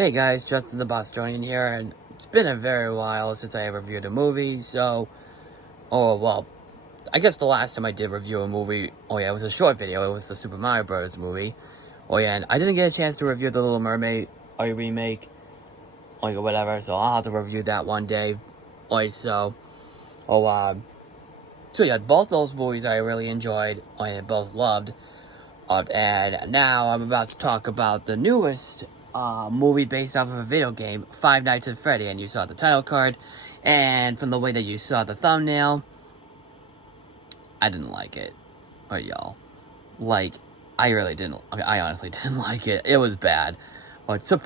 Hey guys, Justin the Bostonian here, and it's been a very while since I reviewed a movie, so, I guess the last time I did review a movie, it was a short video. It was the Super Mario Bros. Movie. And I didn't get a chance to review The Little Mermaid, remake, or whatever, so I'll have to review that one day. So yeah, both those movies I really enjoyed, and both loved. And now I'm about to talk about the newest movie based off of a video game, Five Nights at Freddy. And you saw the title card, and from the way that you saw the thumbnail, I didn't like it. Alright, y'all. Like, I really didn't. I honestly didn't like it. It was bad.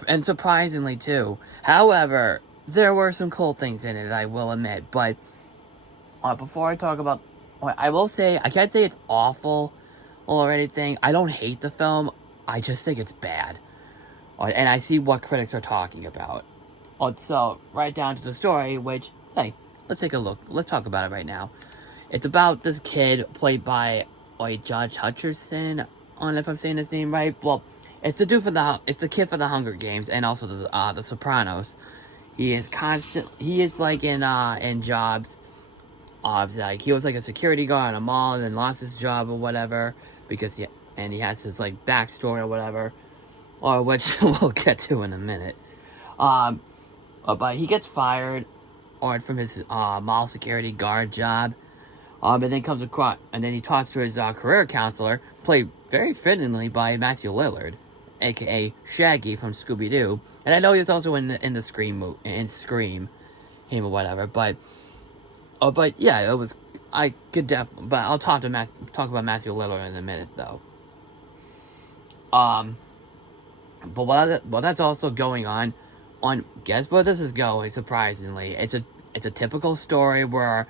And surprisingly, too. However, there were some cool things in it, I will admit. But before I talk about... I will say, I can't say it's awful or anything. I don't hate the film. I just think it's bad. And I see what critics are talking about. So, right down to the story, which, hey, let's take a look. Let's talk about it right now. It's about this kid played by Judge Hutcherson. I don't know if I'm saying his name right. Well, it's the dude it's the kid for the Hunger Games and also the Sopranos. He is like in jobs. Like he was like a security guard in a mall and then lost his job or whatever because he has his like backstory or whatever, or which we'll get to in a minute. But he gets fired from his mall security guard job. And then comes across, and then he talks to his career counselor, played very fittingly by Matthew Lillard, aka Shaggy from Scooby-Doo. And I know he was also in the Scream him or whatever. But yeah, it was. I could definitely. But I'll talk about Matthew Lillard in a minute, though. But while that's also going on, guess where this is going? Surprisingly, it's a typical story where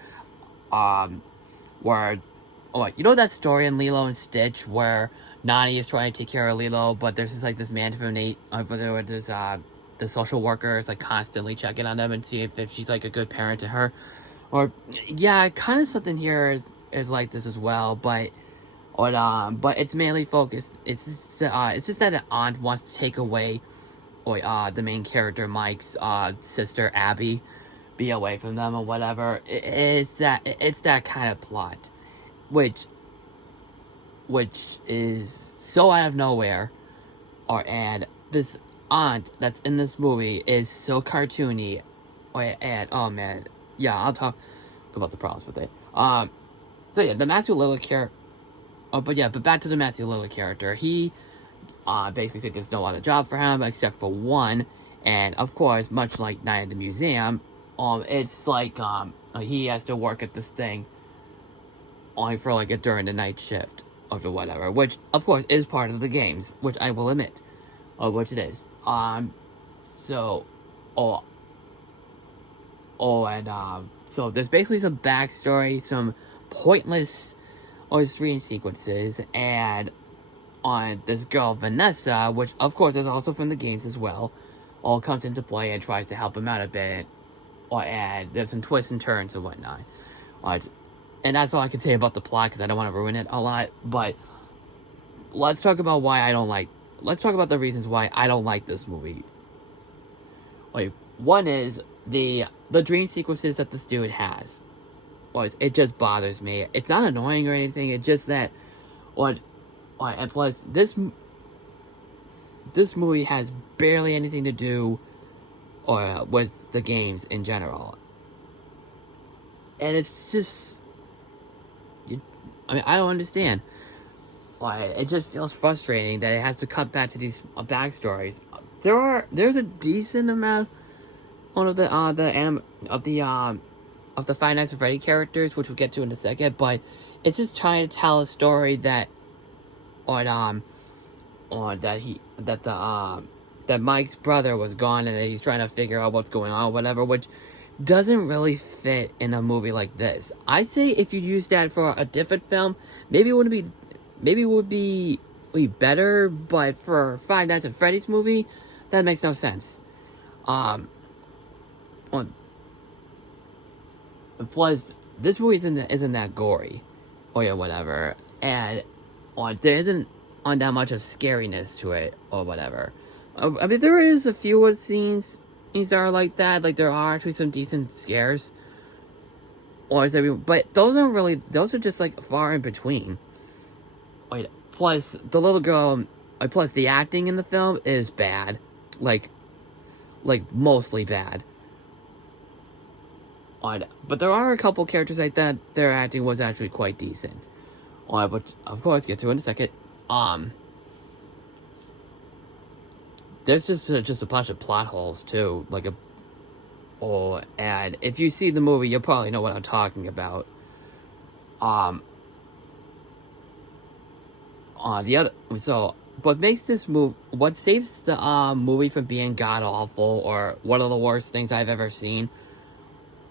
you know that story in Lilo and Stitch where Nani is trying to take care of Lilo, but there's this man from the social worker is like constantly checking on them and see if she's like a good parent to her. Or yeah, kind of something here is like this as well, but it's mainly focused. It's just that an aunt wants to take away the main character Mike's sister Abby, be away from them or whatever. It's that kind of plot, which is so out of nowhere, and this aunt that's in this movie is so cartoony, and oh man, yeah, I'll talk about the problems with it. So yeah, the Matthew Lillard character. But back to the Matthew Lillard character. He basically said there's no other job for him except for one, and of course, much like Night at the Museum, it's like he has to work at this thing only for like during the night shift or whatever, which of course is part of the games, which I will admit, which it is. So there's basically some backstory, some pointless dream sequences, and on this girl Vanessa, which of course is also from the games as well, all comes into play and tries to help him out a bit, and there's some twists and turns and whatnot. And that's all I can say about the plot because I don't want to ruin it a lot. But let's talk about let's talk about the reasons why I don't like this movie. One is the dream sequences that this dude has. It just bothers me. It's not annoying or anything. It's just that, and plus this movie has barely anything to do with the games in general, and it's just, I don't understand why. It just feels frustrating that it has to cut back to these backstories. There's a decent amount of the Five Nights at Freddy characters, which we'll get to in a second, but it's just trying to tell a story that Mike's brother was gone and that he's trying to figure out what's going on or whatever, which doesn't really fit in a movie like this. I say if you use that for a different film, maybe it would be better, but for Five Nights at Freddy's movie, that makes no sense. Plus, this movie isn't that gory, or whatever, and there isn't that much of scariness to it, or whatever. I mean, there is a few scenes that are like that. Like, there are actually some decent scares. But those aren't really, those are just, like, far in between. Wait, plus, the little girl, plus the acting in the film is bad. Like, mostly bad. But there are a couple characters like that, their acting was actually quite decent. But, of course, get to it in a second. There's just a bunch of plot holes, too. And if you see the movie, you'll probably know what I'm talking about. What makes this movie, what saves the movie from being god-awful, or one of the worst things I've ever seen,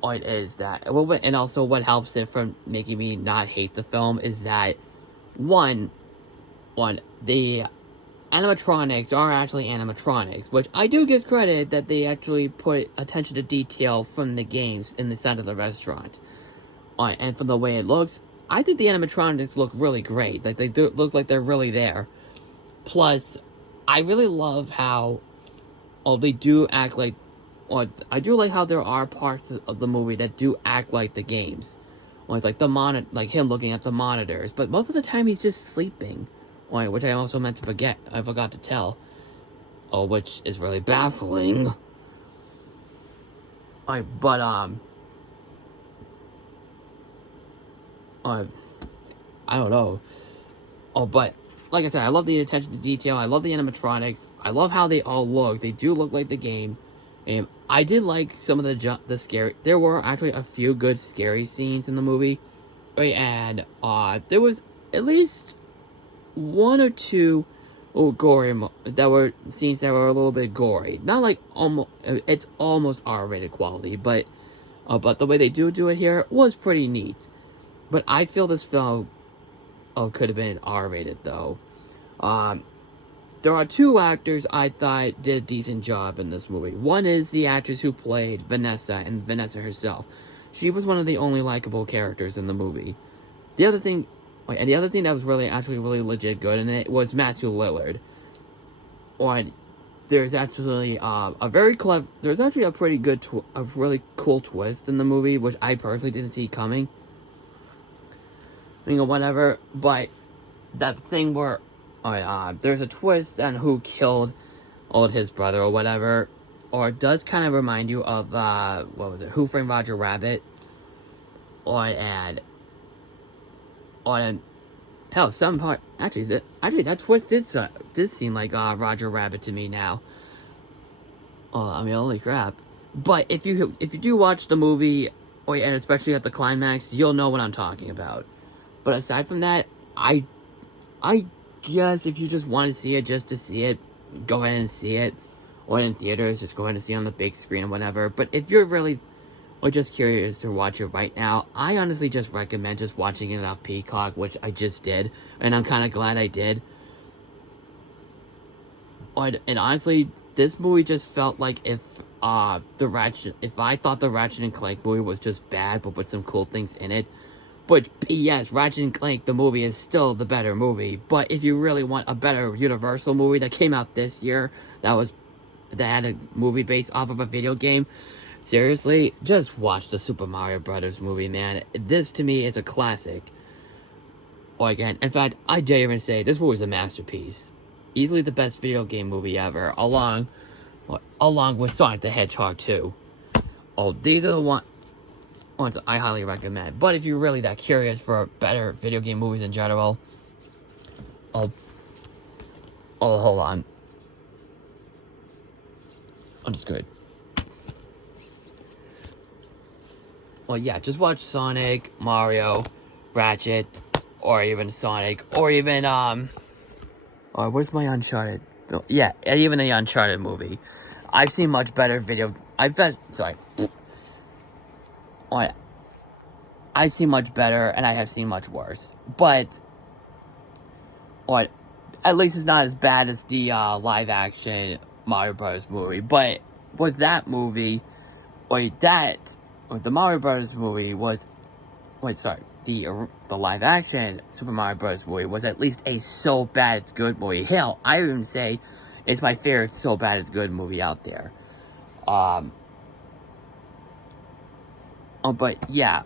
is that, and also what helps it from making me not hate the film, is that, one, the animatronics are actually animatronics, which I do give credit that they actually put attention to detail from the games in the side of the restaurant. And from the way it looks, I think the animatronics look really great. Like, they do look like they're really there. Plus, I really love how, they do act like, I do like how there are parts of the movie that do act like the games. Like him looking at the monitors. But most of the time, he's just sleeping. Which I also meant to forget. I forgot to tell. Which is really baffling. I don't know. But, like I said, I love the attention to detail. I love the animatronics. I love how they all look. They do look like the game. And I did like some of the scary... There were actually a few good scary scenes in the movie. And, there was at least one or two gory scenes that were a little bit gory. Not like it's almost R-rated quality, but the way they do it here was pretty neat. But I feel this film could have been R-rated though. There are two actors I thought did a decent job in this movie. One is the actress who played Vanessa, and Vanessa herself. She was one of the only likable characters in the movie. The other thing that was really legit good in it was Matthew Lillard. There's actually there's actually a pretty good, a really cool twist in the movie, which I personally didn't see coming. Whatever, but that thing where, there's a twist on who killed, his brother or whatever, or it does kind of remind you of, Who Framed Roger Rabbit, hell, some part, actually that twist did seem like, Roger Rabbit to me now. Holy crap. But if you do watch the movie, and especially at the climax, you'll know what I'm talking about. But aside from that, I guess if you just want to see it just to see it, go ahead and see it. Or in theaters, just go ahead and see it on the big screen or whatever. But if you're really just curious to watch it right now, I honestly just recommend just watching it off Peacock, which I just did. And I'm kind of glad I did. And honestly, this movie just felt like if I thought the Ratchet and Clank movie was just bad, but with some cool things in it. But yes, Ratchet and Clank, the movie, is still the better movie. But if you really want a better Universal movie that came out this year, that had a movie based off of a video game, seriously, just watch the Super Mario Brothers movie, man. This, to me, is a classic. In fact, I dare even say this movie is a masterpiece. Easily the best video game movie ever, along with Sonic the Hedgehog 2. These are the ones I highly recommend. But if you're really that curious for better video game movies in general, hold on. I'm just good. Yeah, just watch Sonic, Mario, Ratchet, or even Sonic, or even, where's my Uncharted? Yeah, even the Uncharted movie. I've seen much better I've seen much better, and I have seen much worse. But, at least it's not as bad as the, live-action Mario Bros. Movie. But, with that movie, the Mario Bros. Movie was, the live-action Super Mario Bros. Movie was at least a so bad it's good movie. Hell, I would even say It's my favorite so bad it's good movie out there. But yeah,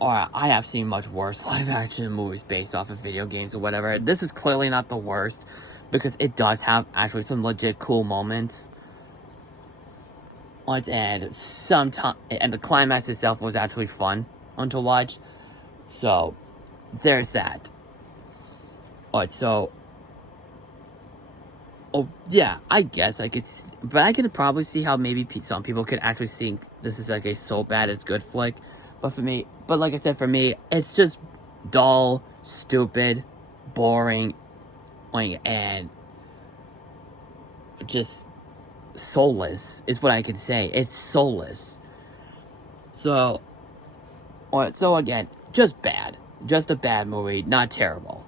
I have seen much worse live action movies based off of video games or whatever. This is clearly not the worst, because it does have actually some legit cool moments. And the climax itself was actually fun to watch. So there's that. Yeah, I guess I could, but I could probably see how maybe some people could actually think this is like a so bad it's good flick. But like I said, for me, it's just dull, stupid, boring, and just soulless is what I can say. It's soulless. So again, just bad. Just a bad movie, not terrible.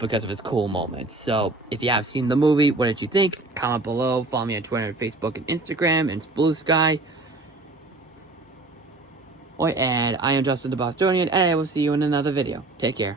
Because of its cool moments. So, if you have seen the movie, what did you think? Comment below, follow me on Twitter, Facebook, and Instagram, and Blue Sky. And I am Justin the Bostonian, and I will see you in another video. Take care.